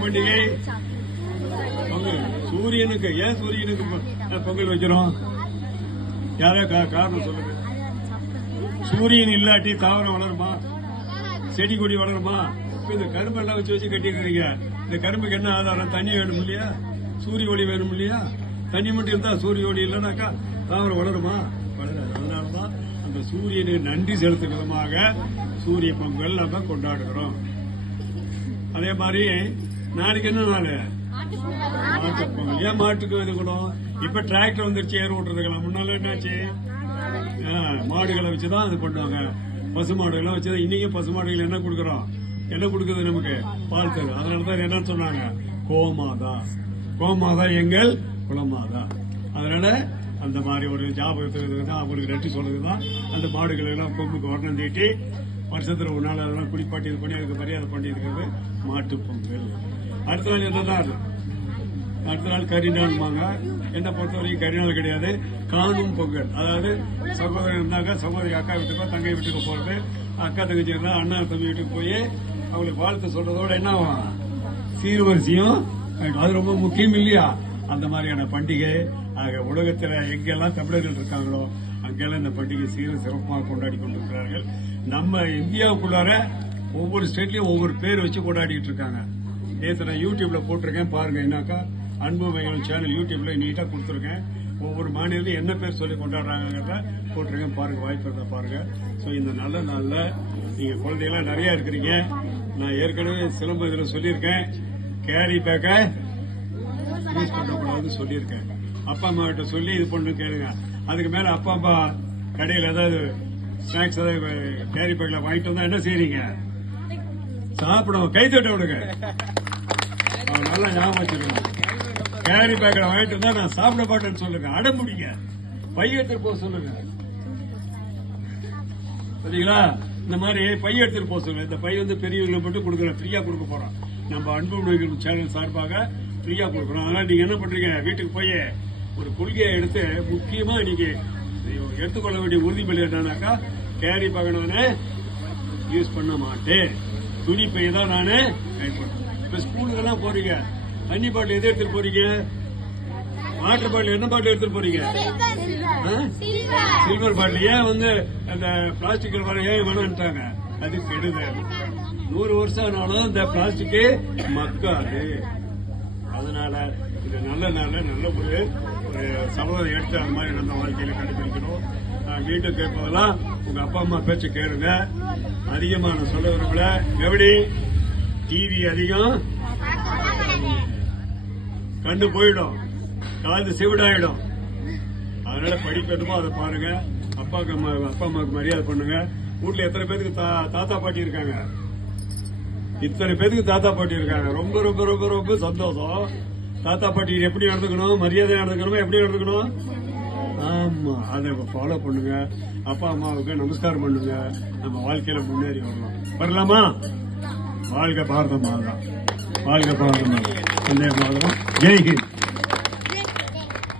பண்டிகை பொங்கல் சூரியனுக்கு ஏன் சூரியனுக்கு பொங்கல் வைக்கிறோம்? யாரோ கா- காரணம் சொல்லுங்க. சூரியன் இல்லாட்டி தாவரம் வளருமா? செடி கொடி வளருமா? இந்த இந்த கரும்பெல்லாம் வச்சு வச்சு கட்டிக்கிறீங்க இந்த கரும்புக்கு என்ன ஆதாரம்? தண்ணி வேணும் இல்லையா? சூரிய ஒளி வேணும் இல்லையா? தண்ணி மட்டும் இருந்தா சூரிய ஒளி இல்லைனாக்கா தாவரம் வளருமா? வளராது. அதனாலதான் அந்த சூரியனுக்கு நன்றி செலுத்தும் விதமாக சூரிய பொங்கல் நம்ம கொண்டாடுகிறோம். அதே மாதிரி நாளைக்கு என்ன நாள்? மாட்டுப் பொங்கல் ஏன் மாட்டுக்கு இது கூட இப்ப டிராக்டர் வந்துருச்சு ஏர் ஓட்டுறதுக்கெல்லாம் முன்னால என்னாச்சு? மாடுகளை வச்சுதான் அது பண்ணுவாங்க. பசு மாடுகளை வச்சுதான் இன்னைக்கு பசு மாடுகள் என்ன கொடுக்கறோம்? என்ன கொடுக்குது நமக்கு? பால் தரும் அதனால தான் என்ன சொன்னாங்க. கோமாதா. கோமாதா எங்கள் குலமாதா. அதனால அந்த மாதிரி ஒரு ஜாபகத்துக்கு தான் அவங்களுக்கு நன்றி சொல்றதுக்கு தான் அந்த மாடுகளை எல்லாம் கொம்புக்கு வர்ணம் தீட்டி வருஷத்துல ஒரு நாள் அதெல்லாம் குளிப்பாட்டி இது பண்ணி அதுக்கு மரியாதை பண்ணி இருக்கிறது மாட்டுப் பொங்கல் அடுத்த நாள் என்னதான் அடுத்த நாள் கரிநாள்வாங்க என்ன பொறுத்த வரைக்கும் கரிநாள் கிடையாது. காணும் பொங்கல். அதாவது சகோதரன் இருந்தாங்க. சகோதரி அக்கா வீட்டுக்கோ தங்கை வீட்டுக்கு போறது. அக்கா தங்கச்சி இருந்தா அண்ணா தம்பி வீட்டுக்கு போய் அவங்களுக்கு வாழ்த்து சொல்றதோட என்ன ஆகும்? சீர்வரிசையும் அது ரொம்ப முக்கியம் இல்லையா? அந்த மாதிரியான பண்டிகை. ஆக உலகத்தில் எங்கெல்லாம் தமிழர்கள் இருக்காங்களோ அங்கெல்லாம் இந்த பண்டிகை சீர சிறப்பாக கொண்டாடி கொண்டிருக்கிறார்கள். நம்ம இந்தியாவுக்குள்ளார ஒவ்வொரு ஸ்டேட்லயும் ஒவ்வொரு பேர் வச்சு கொண்டாடிட்டு இருக்காங்க. நேற்று நான் யூடியூப்ல போட்டிருக்கேன் பாருங்க என்னாக்கா? அன்பு மையம் சேனல் யூடியூப்ல நீட்டா கொடுத்துருக்கேன். ஒவ்வொரு மாநிலத்திலும் என்ன பேர் சொல்லி கொண்டாடுறாங்கிறத போட்டிருக்கேன். பாருங்க வாய்ப்பு இருந்தா பாருங்க. ஸோ இந்த நல்ல நாளில் நீங்க குழந்தைகள்லாம் நிறைய இருக்கிறீங்க. நான் ஏற்கனவே சிலம்பு இதில் சொல்லியிருக்கேன். கேரி பேக்கை யூஸ் பண்ணக்கூடாதுன்னு சொல்லியிருக்கேன். அப்பா அம்மா கிட்ட சொல்லி இது பண்ணு கேளுங்க. அதுக்கு மேல அப்பா அம்மா கடையில் ஏதாவது ஸ்நாக்ஸ் ஏதாவது கேரி பேக்கில் வாங்கிட்டு வந்தா என்ன செய்றீங்க? சாப்பிடுவோம் கை தட்ட விடுங்க. நல்லா ஞாபகம் வச்சிருக்கணும் கேரி பேக்கில் வாங்கிட்டு இருந்தா நான் சாப்பிட மாட்டேன்னு சொல்லுங்க. அடம் முடிங்க பைய எடுத்துட்டு போக சொல்லுங்க. சரிங்களா? இந்த மாதிரி பைய எடுத்துட்டு போக சொல்லுங்க. இந்த பை வந்து பெரியவங்களுக்கு மட்டும் கொடுக்குறேன். ஃப்ரீயா கொடுக்க போறோம். நம்ம அன்பு சேனல் சார்பாக ஃப்ரீயா கொடுக்குறோம் அதனால நீங்க என்ன பண்றீங்க? வீட்டுக்கு போய் ஒரு கொள்கையை எடுத்து முக்கியமா இன்னைக்கு எடுத்துக்கொள்ள வேண்டிய உறுதிமொழி என்னன்னாக்கா கேரி பகனவனே யூஸ் பண்ண மாட்டேன். துணி பை தான் நானு கைப்பற்றேன் இப்ப ஸ்கூலுக்கெல்லாம் போறீங்க. தண்ணி பாட்டில் எது எடுத்துட்டு போறீங்க? வாட்டர் பாட்டில் என்ன பாட்டில் எடுத்துட்டு போறீங்க? சில்வர். பாட்டில். ஏன் வந்து அந்த பிளாஸ்டிக் வர ஏன் வேணான்ட்டாங்க அது கெடுதல் நூறு வருஷம் ஆனாலும் இந்த பிளாஸ்டிக் மக்காது. அதனால இது நல்ல நாள்ல நல்ல ஒரு ஒரு சபதம் எடுத்து அந்த மாதிரி நம்ம வாழ்க்கையில கடைபிடிக்கணும் நான் வீட்டுக்கு கேட்பதெல்லாம் உங்க அப்பா அம்மா பேச்சு கேளுங்க. அதிகமா நான் சொல்ல விரும்பல. எப்படி? டிவி அதிகம். கண்ணு போயிடும். காது செவிடாயிடும். அதனால படிக்கணுமோ அதை பாருங்க. அப்பாக்கு அம்மா அப்பா அம்மாவுக்கு மரியாதை பண்ணுங்க. வீட்டுல எத்தனை பேருக்கு தா- தாத்தா பாட்டி இருக்காங்க? இத்தனை பேருக்கு தாத்தா பாட்டி இருக்காங்க. ரொம்ப ரொம்ப ரொம்ப ரொம்ப சந்தோஷம். தாத்தா பாட்டி எப்படி நடந்துக்கணும்? மரியாதை நடந்துக்கணும்? எப்படி நடந்துக்கணும்? ஆமா. அதை ஃபாலோ பண்ணுங்க. அப்பா அம்மாவுக்கு நமஸ்காரம் பண்ணுங்க. நம்ம வாழ்க்கையில முன்னேறி வரலாம். வரலாமா? வாழ்க பாரத மாதா வாழ்க பாரத மாதா வந்தே மாதம் ஜெய்ஹிந்த்